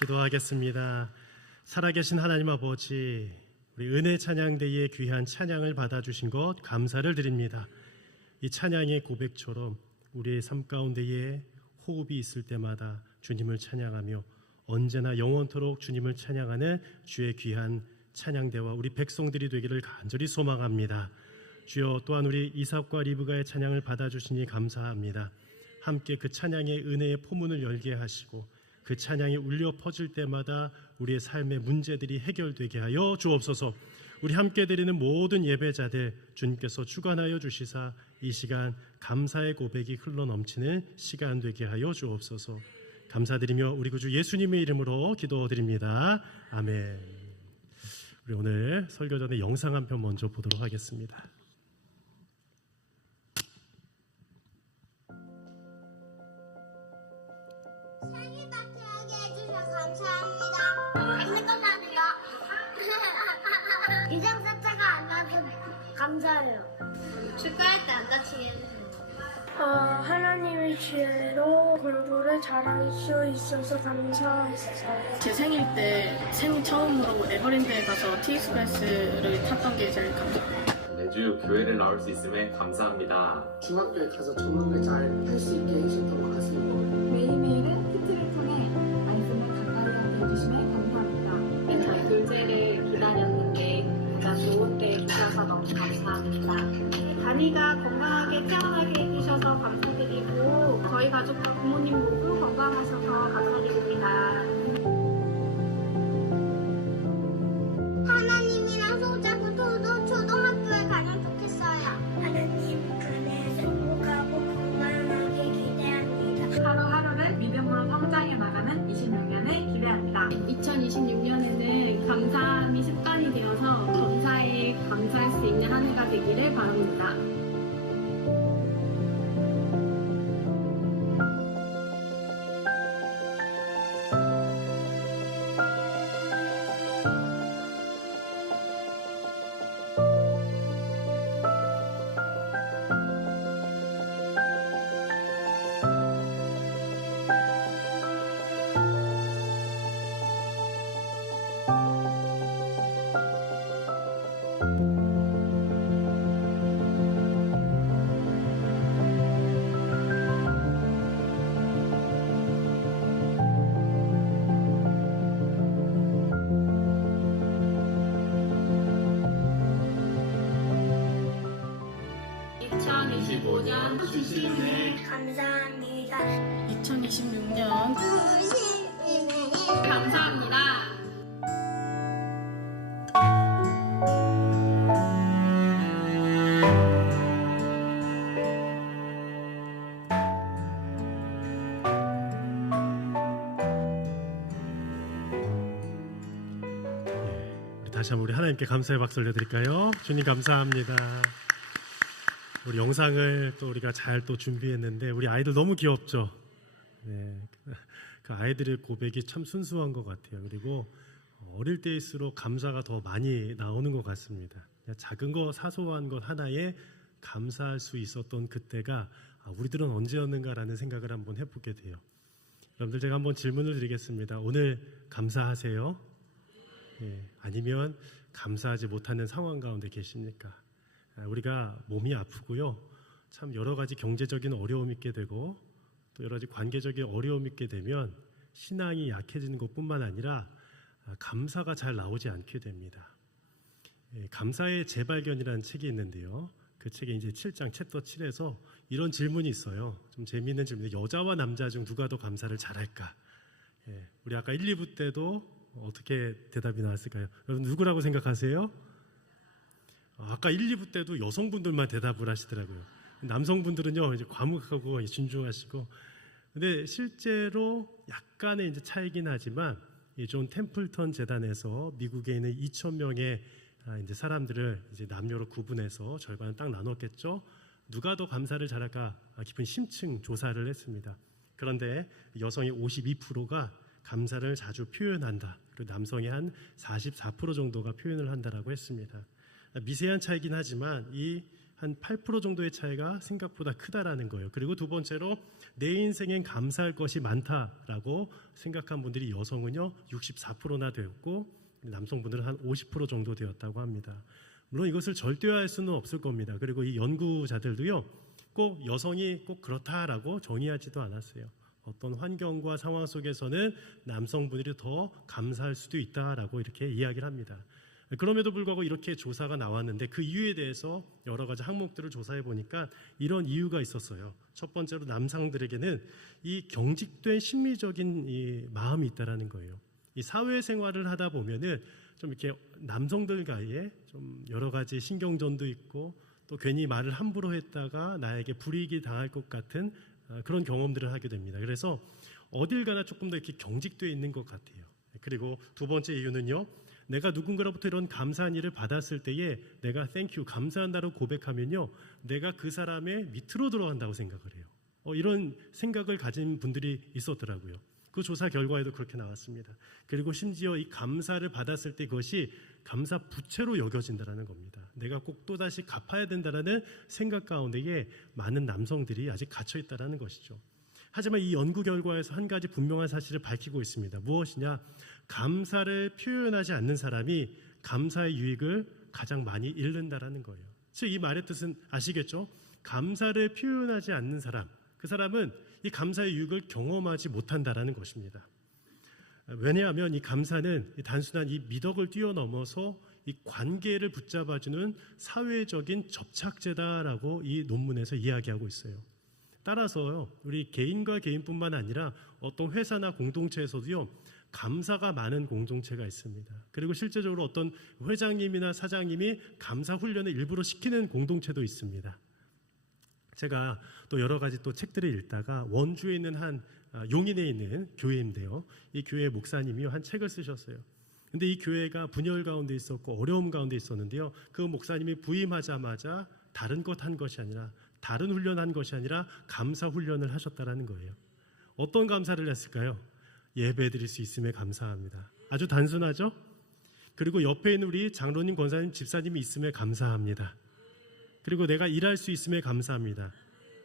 기도하겠습니다. 살아계신 하나님 아버지, 우리 은혜 찬양대의 귀한 찬양을 받아주신 것 감사를 드립니다. 이 찬양의 고백처럼 우리의 삶 가운데에 호흡이 있을 때마다 주님을 찬양하며 언제나 영원토록 주님을 찬양하는 주의 귀한 찬양대와 우리 백성들이 되기를 간절히 소망합니다. 주여, 또한 우리 이삭과 리브가의 찬양을 받아주시니 감사합니다. 함께 그 찬양의 은혜의 포문을 열게 하시고 그 찬양이 울려 퍼질 때마다 우리의 삶의 문제들이 해결되게 하여 주옵소서. 우리 함께 드리는 모든 예배자들 주님께서 주관하여 주시사 이 시간 감사의 고백이 흘러넘치는 시간 되게 하여 주옵소서. 감사드리며 우리 구주 예수님의 이름으로 기도드립니다. 아멘. 우리 오늘 설교 전에 영상 한 편 먼저 보도록 하겠습니다. 생일파티 하게 해주셔서 감사합니다. 생각나네요. 비상사태가 안 나서 감사해요. 축구할 때 안 다치게 해주셔서. 하나님의 지혜로 공부를 잘할 수 있어서 감사했어요. 제 생일 때 생일 처음으로 에버랜드에 가서 티익스프레스를 탔던 게 제일 감사합니다. 매주 교회를 나올 수 있음에 감사합니다. 중학교에 가서 적응을 잘 할 수 있게 해주셨던 것 같습니다. 매일매일은 PT를 통해 말씀을 가까이 하게 해주심에 감사합니다. 저희 둘째를 기다렸는데 가장 좋은 때 해주셔서 너무 감사합니다. 다니가 건강하게 태어나게 해주셔서 감사드리고 저희 가족과 부모님 모두 건강하셔서 감사드립니다. 하나님이랑 손잡고 초등학교에 가면 좋겠어요. 하나님 안에 행복하고 건강하게 기대합니다. 하루하루를 믿음으로 성장해 나가는 26년을 기대합니다. 2026년에는 감사함이 습관이 되어서 감사에 감사할 수 있는 한 해가 되기를 바랍니다. 감사합니다. 2026년 감사합니다. 다시 한번 우리 하나님께 감사의 박수를 내드릴까요? 주님 감사합니다. 우리 영상을 또 우리가 잘 또 준비했는데 우리 아이들 너무 귀엽죠? 네, 그 아이들의 고백이 참 순수한 것 같아요. 그리고 어릴 때일수록 감사가 더 많이 나오는 것 같습니다. 작은 거 사소한 것 하나에 감사할 수 있었던 그때가 우리들은 언제였는가라는 생각을 한번 해보게 돼요. 여러분들, 제가 한번 질문을 드리겠습니다. 오늘 감사하세요? 아니면 감사하지 못하는 상황 가운데 계십니까? 우리가 몸이 아프고요, 참 여러 가지 경제적인 어려움이 있게 되고 또 여러 가지 관계적인 어려움이 있게 되면 신앙이 약해지는 것뿐만 아니라 감사가 잘 나오지 않게 됩니다. 감사의 재발견이라는 책이 있는데요, 그 책에 이제 7장 챕터 7에서 이런 질문이 있어요. 좀 재미있는 질문인데, 여자와 남자 중 누가 더 감사를 잘할까? 우리 아까 1, 2부 때도 어떻게 대답이 나왔을까요? 여러분 누구라고 생각하세요? 아까 1, 2부 때도 여성분들만 대답을 하시더라고요. 남성분들은요 이제 과묵하고 진중하시고. 근데 실제로 약간의 이제 차이긴 하지만 이 존 템플턴 재단에서 미국에 있는 2,000명의 이제 사람들을 이제 남녀로 구분해서 절반을 딱 나눴겠죠. 누가 더 감사를 잘할까 깊은 심층 조사를 했습니다. 그런데 여성의 52%가 감사를 자주 표현한다. 그리고 남성의 한 44% 정도가 표현을 한다라고 했습니다. 미세한 차이긴 하지만 이 한 8% 정도의 차이가 생각보다 크다라는 거예요. 그리고 두 번째로 내 인생엔 감사할 것이 많다라고 생각한 분들이 여성은요 64%나 되었고 남성분들은 한 50% 정도 되었다고 합니다. 물론 이것을 절대화할 수는 없을 겁니다. 그리고 이 연구자들도요 꼭 여성이 꼭 그렇다라고 정의하지도 않았어요. 어떤 환경과 상황 속에서는 남성분들이 더 감사할 수도 있다라고 이렇게 이야기를 합니다. 그럼에도 불구하고 이렇게 조사가 나왔는데 그 이유에 대해서 여러 가지 항목들을 조사해 보니까 이런 이유가 있었어요. 첫 번째로 남성들에게는 이 경직된 심리적인 이 마음이 있다라는 거예요. 이 사회생활을 하다 보면은 좀 이렇게 남성들과의 좀 여러 가지 신경전도 있고 또 괜히 말을 함부로 했다가 나에게 불이익이 당할 것 같은 그런 경험들을 하게 됩니다. 그래서 어딜 가나 조금 더 이렇게 경직되어 있는 것 같아요. 그리고 두 번째 이유는요. 내가 누군가로부터 이런 감사한 일을 받았을 때에 내가 땡큐 감사한다고 고백하면요. 내가 그 사람의 밑으로 들어간다고 생각을 해요. 이런 생각을 가진 분들이 있었더라고요. 그 조사 결과에도 그렇게 나왔습니다. 그리고 심지어 이 감사를 받았을 때 그것이 감사 부채로 여겨진다는 겁니다. 내가 꼭 또다시 갚아야 된다는 생각 가운데에 많은 남성들이 아직 갇혀 있다는 것이죠. 하지만 이 연구 결과에서 한 가지 분명한 사실을 밝히고 있습니다. 무엇이냐? 감사를 표현하지 않는 사람이 감사의 유익을 가장 많이 잃는다는 거예요. 즉 이 말의 뜻은 아시겠죠? 감사를 표현하지 않는 사람, 그 사람은 이 감사의 유익을 경험하지 못한다는 것입니다. 왜냐하면 이 감사는 단순한 이 미덕을 뛰어넘어서 이 관계를 붙잡아주는 사회적인 접착제다라고 이 논문에서 이야기하고 있어요. 따라서요, 우리 개인과 개인뿐만 아니라 어떤 회사나 공동체에서도요, 감사가 많은 공동체가 있습니다. 그리고 실제적으로 어떤 회장님이나 사장님이 감사 훈련을 일부러 시키는 공동체도 있습니다. 제가 또 여러 가지 또 책들을 읽다가 원주에 있는 한 용인에 있는 교회인데요. 이 교회 목사님이요 한 책을 쓰셨어요. 근데 이 교회가 분열 가운데 있었고 어려움 가운데 있었는데요. 그 목사님이 부임하자마자 다른 것 한 것이 아니라 다른 훈련한 것이 아니라 감사 훈련을 하셨다라는 거예요. 어떤 감사를 했을까요? 예배 드릴 수 있음에 감사합니다. 아주 단순하죠? 그리고 옆에 있는 우리 장로님, 권사님, 집사님이 있음에 감사합니다. 그리고 내가 일할 수 있음에 감사합니다.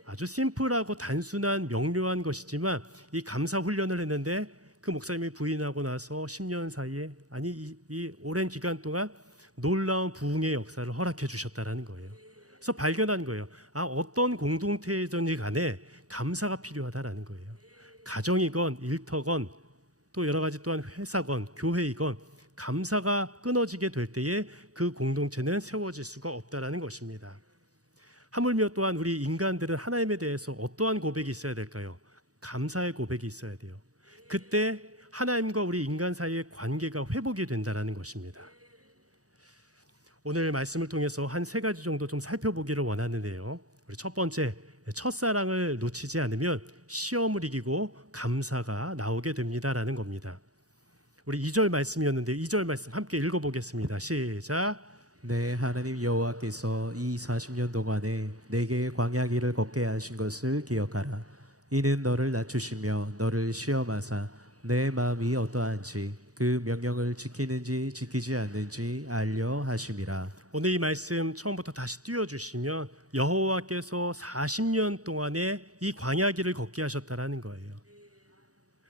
아주 심플하고 단순한 명료한 것이지만 이 감사 훈련을 했는데 그 목사님이 부인하고 나서 10년 사이에 아니 이 오랜 기간 동안 놀라운 부흥의 역사를 허락해 주셨다라는 거예요. 그래서 발견한 거예요. 어떤 공동체든지 간에 감사가 필요하다라는 거예요. 가정이건 일터건 또 여러 가지 또한 회사건 교회이건 감사가 끊어지게 될 때에 그 공동체는 세워질 수가 없다라는 것입니다. 하물며 또한 우리 인간들은 하나님에 대해서 어떠한 고백이 있어야 될까요? 감사의 고백이 있어야 돼요. 그때 하나님과 우리 인간 사이의 관계가 회복이 된다는 것입니다. 오늘 말씀을 통해서 한 3가지 정도 좀 살펴보기를 원하는데요. 우리 첫 번째, 첫사랑을 놓치지 않으면 시험을 이기고 감사가 나오게 됩니다라는 겁니다. 우리 2절 말씀이었는데 2절 말씀 함께 읽어보겠습니다. 시작. 내 하나님 여호와께서 이 40년 동안에 내게 광야길을 걷게 하신 것을 기억하라. 이는 너를 낮추시며 너를 시험하사 내 마음이 어떠한지 그 명령을 지키는지 지키지 않는지 알려 하심이라. 오늘 이 말씀 처음부터 다시 띄워주시면 여호와께서 40년 동안에 이 광야길을 걷게 하셨다라는 거예요.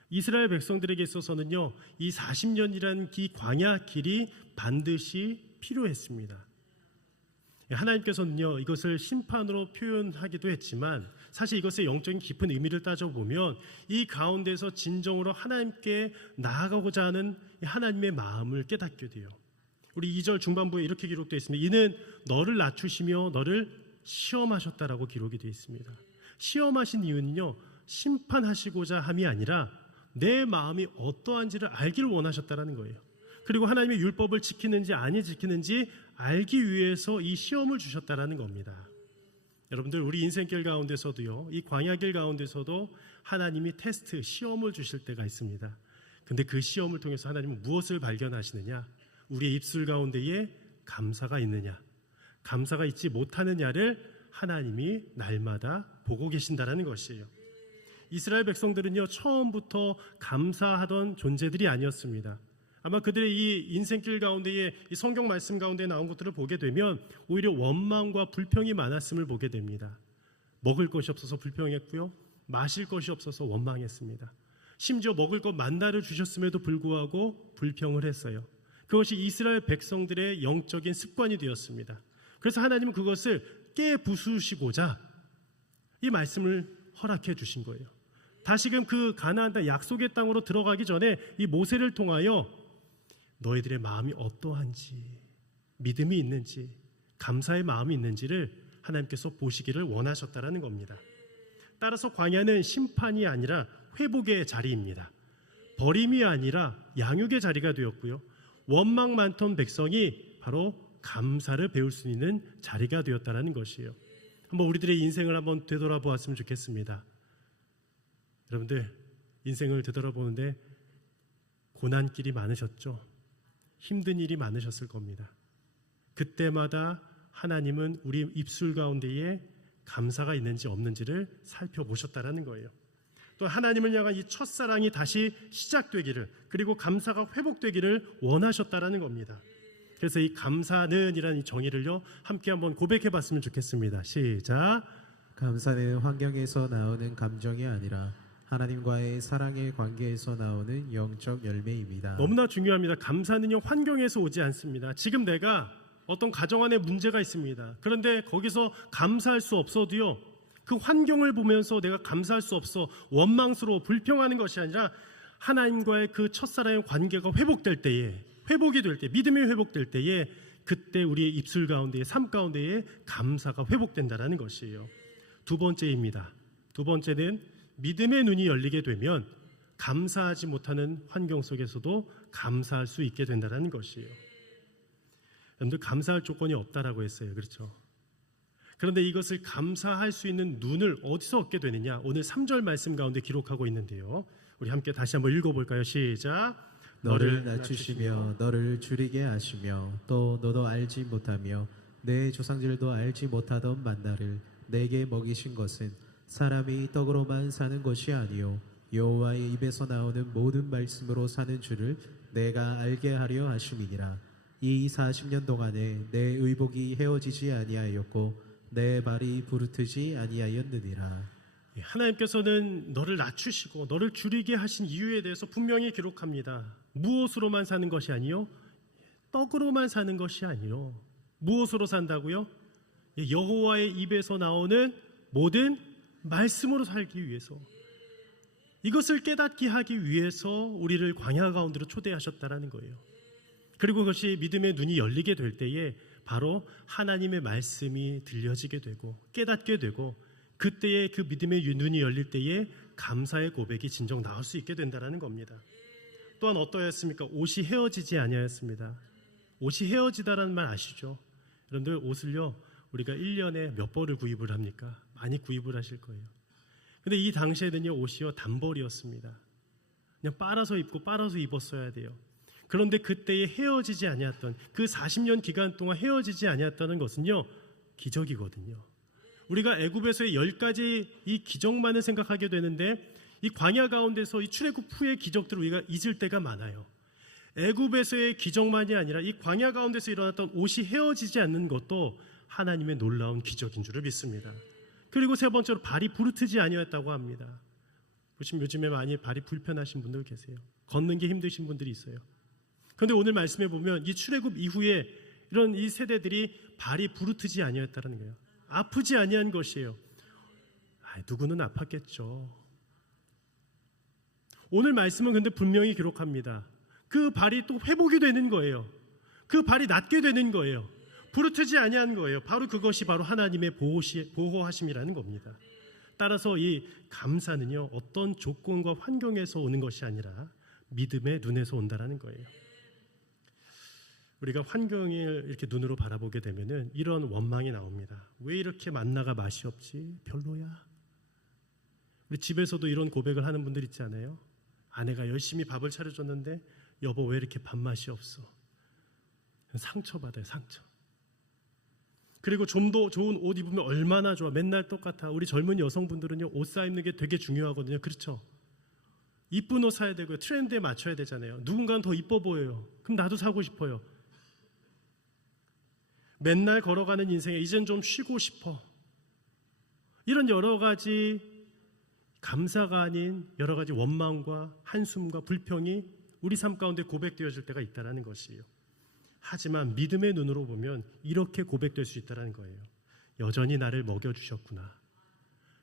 이스라엘 백성들에게 있어서는요, 이 40년이라는 이 광야길이 반드시 필요했습니다. 하나님께서는요, 이것을 심판으로 표현하기도 했지만 사실 이것의 영적인 깊은 의미를 따져보면 이 가운데서 진정으로 하나님께 나아가고자 하는 하나님의 마음을 깨닫게 돼요. 우리 2절 중반부에 이렇게 기록되어 있습니다. 이는 너를 낮추시며 너를 시험하셨다라고 기록이 되어 있습니다. 시험하신 이유는요, 심판하시고자 함이 아니라 내 마음이 어떠한지를 알기를 원하셨다라는 거예요. 그리고 하나님의 율법을 지키는지 아니 지키는지 알기 위해서 이 시험을 주셨다라는 겁니다. 여러분들 우리 인생길 가운데서도요, 이 광야길 가운데서도 하나님이 테스트, 시험을 주실 때가 있습니다. 근데 그 시험을 통해서 하나님은 무엇을 발견하시느냐? 우리의 입술 가운데에 감사가 있느냐, 감사가 있지 못하느냐를 하나님이 날마다 보고 계신다라는 것이에요. 이스라엘 백성들은요, 처음부터 감사하던 존재들이 아니었습니다. 아마 그들의 이 인생길 가운데에 이 성경 말씀 가운데 나온 것들을 보게 되면 오히려 원망과 불평이 많았음을 보게 됩니다. 먹을 것이 없어서 불평했고요. 마실 것이 없어서 원망했습니다. 심지어 먹을 것 만나를 주셨음에도 불구하고 불평을 했어요. 그것이 이스라엘 백성들의 영적인 습관이 되었습니다. 그래서 하나님은 그것을 깨부수시고자 이 말씀을 허락해 주신 거예요. 다시금 그 가나안 땅 약속의 땅으로 들어가기 전에 이 모세를 통하여 너희들의 마음이 어떠한지, 믿음이 있는지, 감사의 마음이 있는지를 하나님께서 보시기를 원하셨다라는 겁니다. 따라서 광야는 심판이 아니라 회복의 자리입니다. 버림이 아니라 양육의 자리가 되었고요. 원망 많던 백성이 바로 감사를 배울 수 있는 자리가 되었다라는 것이에요. 한번 우리들의 인생을 한번 되돌아보았으면 좋겠습니다. 여러분들 인생을 되돌아보는데 고난길이 많으셨죠? 힘든 일이 많으셨을 겁니다. 그때마다 하나님은 우리 입술 가운데에 감사가 있는지 없는지를 살펴보셨다라는 거예요. 또 하나님을 향한 이 첫사랑이 다시 시작되기를, 그리고 감사가 회복되기를 원하셨다라는 겁니다. 그래서 이 감사는 이라는 이 정의를요 함께 한번 고백해 봤으면 좋겠습니다. 시작. 감사는 환경에서 나오는 감정이 아니라 하나님과의 사랑의 관계에서 나오는 영적 열매입니다. 너무나 중요합니다. 감사는요 환경에서 오지 않습니다. 지금 내가 어떤 가정 안에 문제가 있습니다. 그런데 거기서 감사할 수 없어도요 그 환경을 보면서 내가 감사할 수 없어 원망스러워 불평하는 것이 아니라 하나님과의 그 첫사랑의 관계가 회복될 때에, 회복이 될 때, 믿음이 회복될 때에 그때 우리의 입술 가운데에, 삶 가운데에 감사가 회복된다라는 것이에요. 두 번째입니다. 두 번째는 믿음의 눈이 열리게 되면 감사하지 못하는 환경 속에서도 감사할 수 있게 된다는 것이에요. 여러분들 감사할 조건이 없다라고 했어요. 그렇죠? 그런데 이것을 감사할 수 있는 눈을 어디서 얻게 되느냐? 오늘 3절 말씀 가운데 기록하고 있는데요. 우리 함께 다시 한번 읽어볼까요? 시작. 너를 낮추시며 너를 줄이게 하시며 또 너도 알지 못하며 내 조상들도 알지 못하던 만나를 내게 먹이신 것은 사람이 떡으로만 사는 것이 아니요 여호와의 입에서 나오는 모든 말씀으로 사는 줄을 내가 알게 하려 하심이니라. 이 40년 동안에 내 의복이 헤어지지 아니하였고 내 발이 부르트지 아니하였느니라. 하나님께서는 너를 낮추시고 너를 줄이게 하신 이유에 대해서 분명히 기록합니다. 무엇으로만 사는 것이 아니요 떡으로만 사는 것이 아니요 무엇으로 산다고요? 여호와의 입에서 나오는 모든 말씀으로 살기 위해서, 이것을 깨닫게 하기 위해서 우리를 광야 가운데로 초대하셨다라는 거예요. 그리고 그것이 믿음의 눈이 열리게 될 때에 바로 하나님의 말씀이 들려지게 되고 깨닫게 되고 그때에 그 믿음의 눈이 열릴 때에 감사의 고백이 진정 나올 수 있게 된다는 겁니다. 또한 어떠했습니까? 옷이 헤어지지 아니하였습니다. 옷이 헤어지다라는 말 아시죠? 여러분들 옷을요 우리가 1년에 몇 벌을 구입을 합니까? 많이 구입을 하실 거예요. 근데 이 당시에는요 옷이요 단벌이었습니다. 그냥 빨아서 입고 빨아서 입었어야 돼요. 그런데 그때에 헤어지지 아니했던 그 40년 기간 동안 헤어지지 아니했다는 것은요 기적이거든요. 우리가 애굽에서의 10가지 이 기적만을 생각하게 되는데 이 광야 가운데서 이 출애굽 후의 기적들을 우리가 잊을 때가 많아요. 애굽에서의 기적만이 아니라 이 광야 가운데서 일어났던 옷이 헤어지지 않는 것도 하나님의 놀라운 기적인 줄을 믿습니다. 그리고 세 번째로 발이 부르트지 아니었다고 합니다. 보시면 요즘에 많이 발이 불편하신 분들 계세요. 걷는 게 힘드신 분들이 있어요. 그런데 오늘 말씀해 보면 이 출애굽 이후에 이런 이 세대들이 발이 부르트지 아니었다는 거예요. 아프지 아니한 것이에요. 누구는 아팠겠죠. 오늘 말씀은 근데 분명히 기록합니다. 그 발이 또 회복이 되는 거예요. 그 발이 낫게 되는 거예요. 부르트지 아니한 거예요. 바로 그것이 바로 하나님의 보호하심이라는 겁니다. 따라서 이 감사는요 어떤 조건과 환경에서 오는 것이 아니라 믿음의 눈에서 온다라는 거예요. 우리가 환경을 이렇게 눈으로 바라보게 되면은 이런 원망이 나옵니다. 왜 이렇게 만나가 맛이 없지? 별로야. 우리 집에서도 이런 고백을 하는 분들 있지 않아요? 아내가 열심히 밥을 차려줬는데 여보 왜 이렇게 밥맛이 없어? 상처받아요. 상처. 그리고 좀 더 좋은 옷 입으면 얼마나 좋아. 맨날 똑같아. 우리 젊은 여성분들은요 옷 사입는 게 되게 중요하거든요. 그렇죠? 이쁜 옷 사야 되고요. 트렌드에 맞춰야 되잖아요. 누군가는 더 이뻐 보여요. 그럼 나도 사고 싶어요. 맨날 걸어가는 인생에 이젠 좀 쉬고 싶어. 이런 여러 가지 감사가 아닌 여러 가지 원망과 한숨과 불평이 우리 삶 가운데 고백되어질 때가 있다는 것이에요. 하지만 믿음의 눈으로 보면 이렇게 고백될 수 있다는 거예요. 여전히 나를 먹여주셨구나.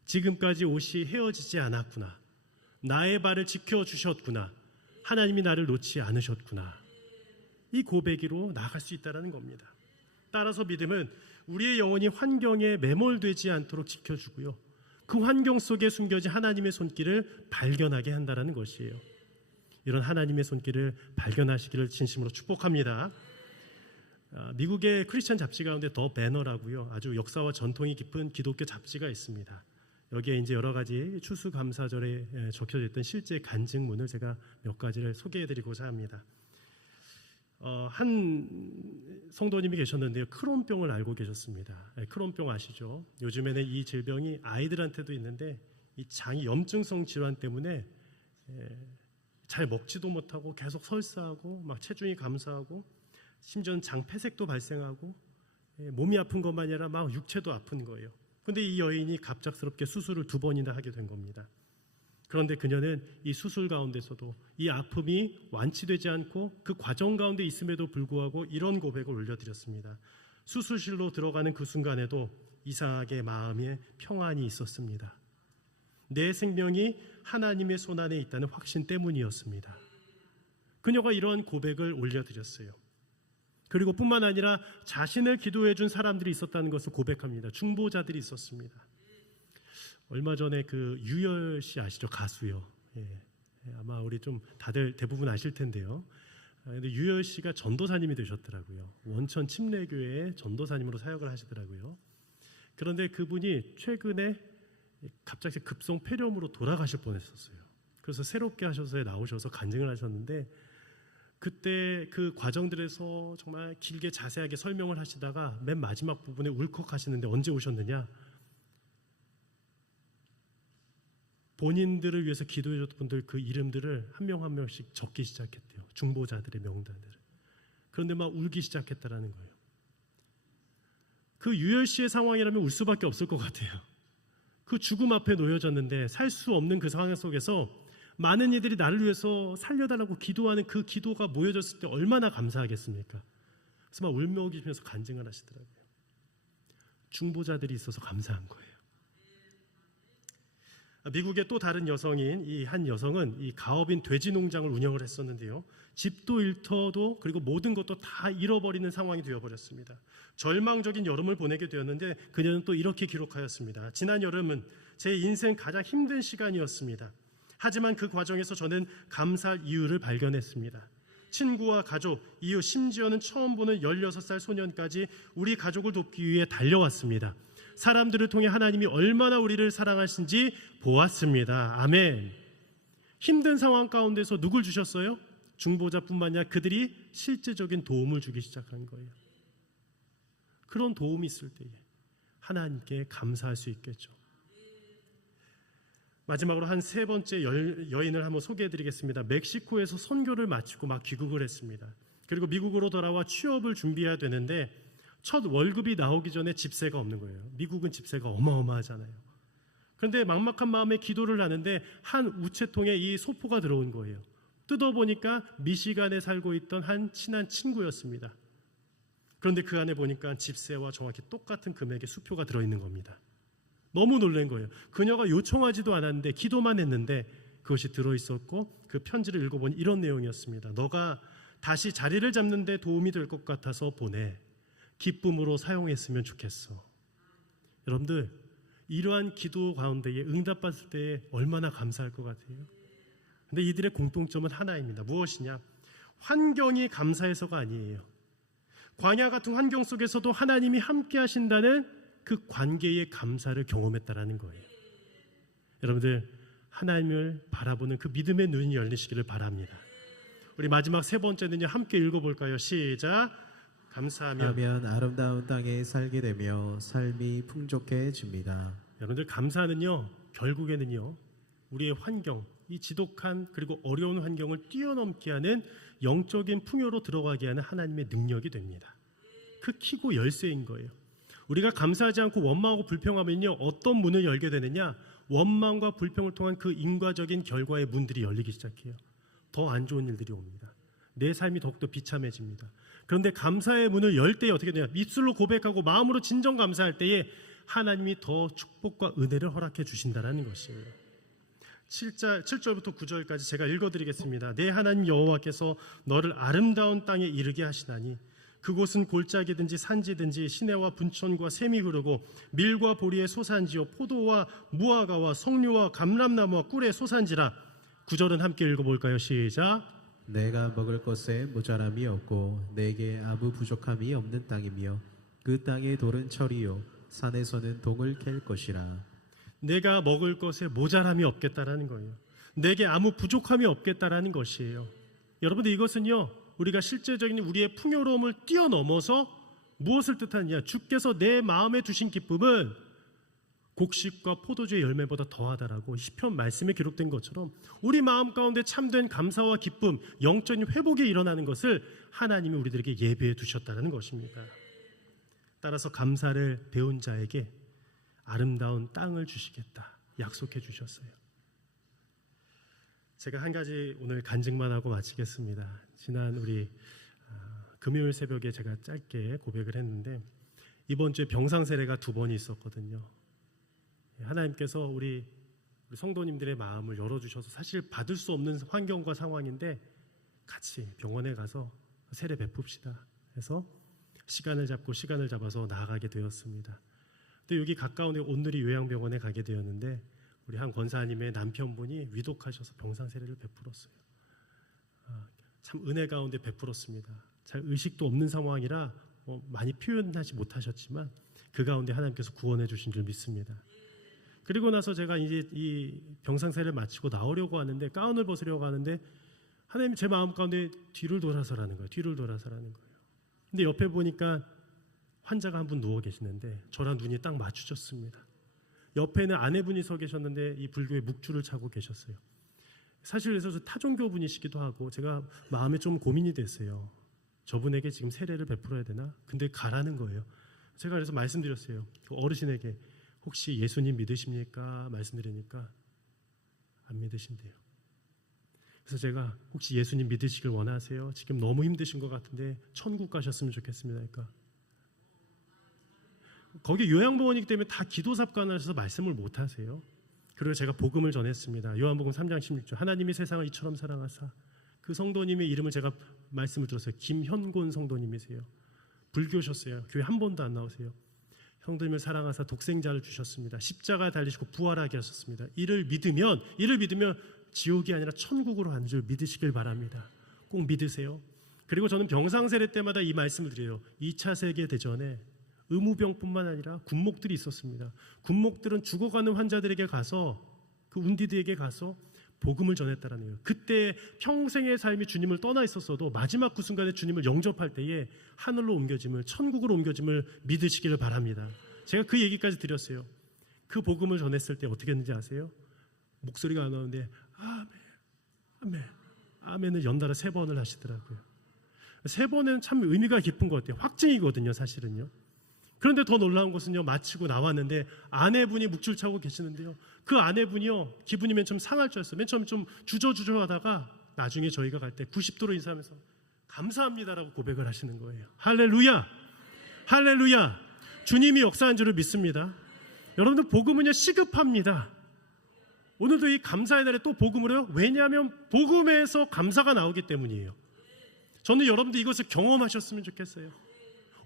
지금까지 옷이 헤어지지 않았구나. 나의 발을 지켜주셨구나. 하나님이 나를 놓지 않으셨구나. 이 고백으로 나아갈 수 있다는 겁니다. 따라서 믿음은 우리의 영혼이 환경에 매몰되지 않도록 지켜주고요. 그 환경 속에 숨겨진 하나님의 손길을 발견하게 한다는 것이에요. 이런 하나님의 손길을 발견하시기를 진심으로 축복합니다. 미국의 크리스천 잡지 가운데 더 배너라고요. 아주 역사와 전통이 깊은 기독교 잡지가 있습니다. 여기에 이제 여러 가지 추수감사절에 적혀져 있던 실제 간증문을 제가 몇 가지를 소개해드리고자 합니다. 한 성도님이 계셨는데요. 크론병을 알고 계셨습니다. 크론병 아시죠? 요즘에는 이 질병이 아이들한테도 있는데 이 장이 염증성 질환 때문에 잘 먹지도 못하고 계속 설사하고 막 체중이 감소하고 심지어는 장 폐색도 발생하고 몸이 아픈 것만 아니라 막 육체도 아픈 거예요. 그런데 이 여인이 갑작스럽게 수술을 2번이나 하게 된 겁니다. 그런데 그녀는 이 수술 가운데서도 이 아픔이 완치되지 않고 그 과정 가운데 있음에도 불구하고 이런 고백을 올려드렸습니다. 수술실로 들어가는 그 순간에도 이상하게 마음에 평안이 있었습니다. 내 생명이 하나님의 손안에 있다는 확신 때문이었습니다. 그녀가 이런 고백을 올려드렸어요. 그리고 뿐만 아니라 자신을 기도해 준 사람들이 있었다는 것을 고백합니다. 중보자들이 있었습니다. 얼마 전에 그 유열 씨 아시죠? 가수요. 아마 우리 좀 다들 대부분 아실 텐데요. 근데 유열 씨가 전도사님이 되셨더라고요. 원천 침례교회의 전도사님으로 사역을 하시더라고요. 그런데 그분이 최근에 갑자기 급성 폐렴으로 돌아가실 뻔했었어요. 그래서 새롭게 하셔서 나오셔서 간증을 하셨는데 그때 그 과정들에서 정말 길게 자세하게 설명을 하시다가 맨 마지막 부분에 울컥하시는데 언제 오셨느냐? 본인들을 위해서 기도해 줬던 분들 그 이름들을 한 명 한 명씩 적기 시작했대요. 중보자들의 명단들을. 그런데 막 울기 시작했다라는 거예요. 그 유열 씨의 상황이라면 울 수밖에 없을 것 같아요. 그 죽음 앞에 놓여졌는데 살 수 없는 그 상황 속에서 많은 이들이 나를 위해서 살려달라고 기도하는 그 기도가 모여졌을 때 얼마나 감사하겠습니까? 그래서 막 울먹이면서 간증을 하시더라고요. 중보자들이 있어서 감사한 거예요. 미국의 또 다른 여성인 이 한 여성은 이 가업인 돼지 농장을 운영을 했었는데요. 집도 일터도 그리고 모든 것도 다 잃어버리는 상황이 되어버렸습니다. 절망적인 여름을 보내게 되었는데 그녀는 또 이렇게 기록하였습니다. 지난 여름은 제 인생 가장 힘든 시간이었습니다. 하지만 그 과정에서 저는 감사할 이유를 발견했습니다. 친구와 가족, 이웃, 심지어는 처음 보는 16살 소년까지 우리 가족을 돕기 위해 달려왔습니다. 사람들을 통해 하나님이 얼마나 우리를 사랑하신지 보았습니다. 아멘. 힘든 상황 가운데서 누굴 주셨어요? 중보자뿐만 아니라 그들이 실제적인 도움을 주기 시작한 거예요. 그런 도움이 있을 때에 하나님께 감사할 수 있겠죠. 마지막으로 한 3번째 여인을 한번 소개해드리겠습니다. 멕시코에서 선교를 마치고 막 귀국을 했습니다. 그리고 미국으로 돌아와 취업을 준비해야 되는데 첫 월급이 나오기 전에 집세가 없는 거예요. 미국은 집세가 어마어마하잖아요. 그런데 막막한 마음에 기도를 하는데 한 우체통에 이 소포가 들어온 거예요. 뜯어보니까 미시간에 살고 있던 한 친한 친구였습니다. 그런데 그 안에 보니까 집세와 정확히 똑같은 금액의 수표가 들어있는 겁니다. 너무 놀란 거예요. 그녀가 요청하지도 않았는데 기도만 했는데 그것이 들어있었고 그 편지를 읽어보니 이런 내용이었습니다. 너가 다시 자리를 잡는 데 도움이 될 것 같아서 보내. 기쁨으로 사용했으면 좋겠어. 여러분들 이러한 기도 가운데에 응답받을 때에 얼마나 감사할 것 같아요. 근데 이들의 공통점은 하나입니다. 무엇이냐? 환경이 감사해서가 아니에요. 광야 같은 환경 속에서도 하나님이 함께 하신다는 그 관계의 감사를 경험했다라는 거예요. 여러분들 하나님을 바라보는 그 믿음의 눈이 열리시기를 바랍니다. 우리 마지막 3번째는요. 함께 읽어볼까요? 시작. 감사하면 하면 아름다운 땅에 살게 되며 삶이 풍족해집니다. 여러분들 감사는요. 결국에는요. 우리의 환경, 이 지독한 그리고 어려운 환경을 뛰어넘게 하는 영적인 풍요로 들어가게 하는 하나님의 능력이 됩니다. 그 키고 열쇠인 거예요. 우리가 감사하지 않고 원망하고 불평하면요, 어떤 문을 열게 되느냐? 원망과 불평을 통한 그 인과적인 결과의 문들이 열리기 시작해요. 더 안 좋은 일들이 옵니다. 내 삶이 더욱더 비참해집니다. 그런데 감사의 문을 열 때에 어떻게 되냐? 입술로 고백하고 마음으로 진정 감사할 때에 하나님이 더 축복과 은혜를 허락해 주신다는 것이에요. 7절부터 9절까지 제가 읽어드리겠습니다. 내 하나님 여호와께서 너를 아름다운 땅에 이르게 하시나니 그곳은 골짜기든지 산지든지 시내와 분천과 샘이 흐르고 밀과 보리의 소산지요 포도와 무화과와 석류와 감람나무와 꿀의 소산지라. 9절은 함께 읽어볼까요? 시작. 내가 먹을 것에 모자람이 없고 내게 아무 부족함이 없는 땅이며 그 땅의 돌은 철이요 산에서는 동을 캘 것이라. 내가 먹을 것에 모자람이 없겠다라는 거예요. 내게 아무 부족함이 없겠다라는 것이에요. 여러분들, 이것은요, 우리가 실제적인 우리의 풍요로움을 뛰어넘어서 무엇을 뜻하느냐? 주께서 내 마음에 두신 기쁨은 곡식과 포도주의 열매보다 더하다라고 시편 말씀에 기록된 것처럼 우리 마음 가운데 참된 감사와 기쁨, 영적인 회복이 일어나는 것을 하나님이 우리들에게 예비해 두셨다는 것입니다. 따라서 감사를 배운 자에게 아름다운 땅을 주시겠다 약속해 주셨어요. 제가 한 가지 오늘 간증만 하고 마치겠습니다. 지난 우리 금요일 새벽에 제가 짧게 고백을 했는데 이번 주에 병상 세례가 2번이 있었거든요. 하나님께서 우리 성도님들의 마음을 열어주셔서 사실 받을 수 없는 환경과 상황인데 같이 병원에 가서 세례 베풉시다 해서 시간을 잡아서 나아가게 되었습니다. 또 여기 가까운 온누리 요양병원에 가게 되었는데 우리 한 권사님의 남편분이 위독하셔서 병상 세례를 베풀었어요. 참 은혜 가운데 베풀었습니다. 잘 의식도 없는 상황이라 많이 표현하지 못하셨지만 그 가운데 하나님께서 구원해 주신 줄 믿습니다. 그리고 나서 제가 이제 이 병상 세례를 마치고 나오려고 하는데 가운을 벗으려고 하는데 하나님이 제 마음 가운데 뒤를 돌아서라는 거예요. 근데 옆에 보니까 환자가 한 분 누워 계시는데 저랑 눈이 딱 마주쳤습니다. 옆에는 아내분이 서 계셨는데 이 불교의 묵주를 차고 계셨어요. 사실 그래서 타종교 분이시기도 하고 제가 마음에 좀 고민이 됐어요. 저분에게 지금 세례를 베풀어야 되나? 근데 가라는 거예요. 제가 그래서 말씀드렸어요. 그 어르신에게 혹시 예수님 믿으십니까? 말씀드리니까 안 믿으신대요. 그래서 제가 혹시 예수님 믿으시길 원하세요? 지금 너무 힘드신 것 같은데 천국 가셨으면 좋겠습니다. 그러니까 거기 요양병원이기 때문에 다 기도삽관하셔서 말씀을 못 하세요. 그리고 제가 복음을 전했습니다. 요한복음 3장 16절 하나님이 세상을 이처럼 사랑하사. 그 성도님의 이름을 제가 말씀을 들었어요. 김현곤 성도님이세요. 불교셨어요. 교회 한 번도 안 나오세요. 성도님을 사랑하사 독생자를 주셨습니다. 십자가에 달리시고 부활하게 하셨습니다. 이를 믿으면 지옥이 아니라 천국으로 가는 줄 믿으시길 바랍니다. 꼭 믿으세요. 그리고 저는 병상 세례 때마다 이 말씀을 드려요. 2차 세계대전에 의무병뿐만 아니라 군목들이 있었습니다. 군목들은 죽어가는 환자들에게 가서 그 운디드에게 가서 복음을 전했다라는 거예요. 그때 평생의 삶이 주님을 떠나 있었어도 마지막 그 순간에 주님을 영접할 때에 하늘로 옮겨짐을, 천국으로 옮겨짐을 믿으시기를 바랍니다. 제가 그 얘기까지 드렸어요. 그 복음을 전했을 때 어떻게 했는지 아세요? 목소리가 안 나오는데 아멘을 연달아 3번을 하시더라고요. 3번은 참 의미가 깊은 것 같아요. 확증이거든요, 사실은요. 그런데 더 놀라운 것은요, 마치고 나왔는데 아내분이 묵줄 차고 계시는데요, 그 아내분이요 기분이 맨 처음 상할 줄 알았어요. 맨 처음 좀 주저하다가 나중에 저희가 갈 때 90도로 인사하면서 감사합니다라고 고백을 하시는 거예요. 할렐루야, 할렐루야. 주님이 역사한 줄을 믿습니다. 여러분들, 복음은요 시급합니다. 오늘도 이 감사의 날에 또 복음으로요. 왜냐하면 복음에서 감사가 나오기 때문이에요. 저는 여러분들 이것을 경험하셨으면 좋겠어요.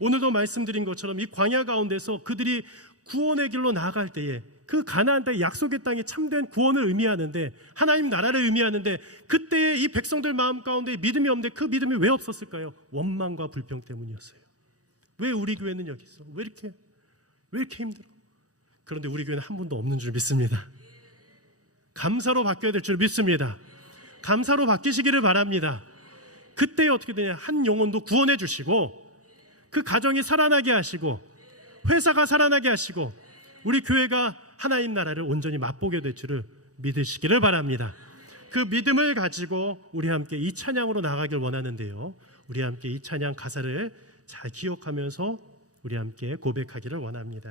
오늘도 말씀드린 것처럼 이 광야 가운데서 그들이 구원의 길로 나아갈 때에 그 가나안 땅 약속의 땅이 참된 구원을 의미하는데, 하나님 나라를 의미하는데, 그때의 이 백성들 마음 가운데 믿음이 없는데 그 믿음이 왜 없었을까요? 원망과 불평 때문이었어요. 왜 우리 교회는 여기 있어? 왜 이렇게 힘들어? 그런데 우리 교회는 한 분도 없는 줄 믿습니다. 감사로 바뀌어야 될 줄 믿습니다. 감사로 바뀌시기를 바랍니다. 그때 어떻게 되냐? 한 영혼도 구원해 주시고, 그 가정이 살아나게 하시고, 회사가 살아나게 하시고, 우리 교회가 하나님 나라를 온전히 맛보게 될 줄을 믿으시기를 바랍니다. 그 믿음을 가지고 우리 함께 이 찬양으로 나가길 원하는데요. 우리 함께 이 찬양 가사를 잘 기억하면서 우리 함께 고백하기를 원합니다.